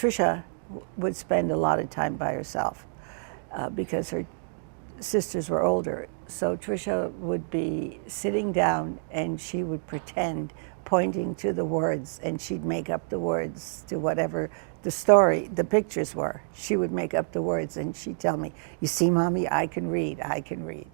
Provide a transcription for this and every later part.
Tricia would spend a lot of time by herself because her sisters were older. So Tricia would be sitting down and she would pretend pointing to the words, and she'd make up the words to whatever the story, the pictures were. She would make up the words and she'd tell me, "You see, Mommy, I can read, I can read."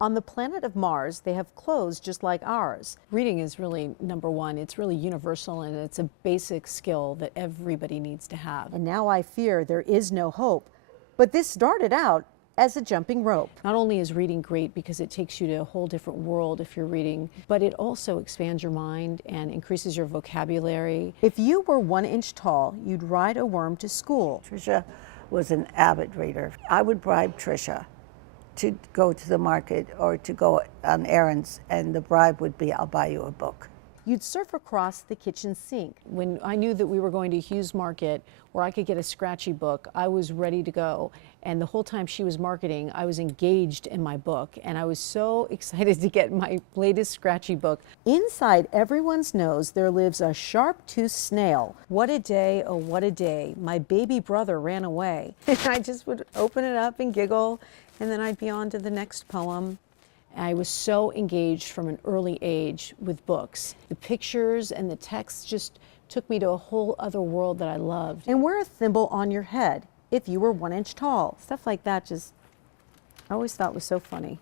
On the planet of Mars, they have clothes just like ours. Reading is really number one. It's really universal, and it's a basic skill that everybody needs to have. And now I fear there is no hope. But this started out as a jumping rope. Not only is reading great because it takes you to a whole different world if you're reading, but it also expands your mind and increases your vocabulary. If you were 1 inch tall, you'd ride a worm to school. Tricia was an avid reader. I would bribe Tricia to go to the market or to go on errands, and the bribe would be, "I'll buy you a book." You'd surf across the kitchen sink. When I knew that we were going to Hughes Market where I could get a scratchy book, I was ready to go. And the whole time she was marketing, I was engaged in my book, and I was so excited to get my latest scratchy book. Inside everyone's nose, there lives a sharp-toothed snail. What a day, oh what a day. My baby brother ran away. And I just would open it up and giggle, and then I'd be on to the next poem. I was so engaged from an early age with books. The pictures and the text just took me to a whole other world that I loved. And wear a thimble on your head if you were 1 inch tall. Stuff like that just, I always thought was so funny.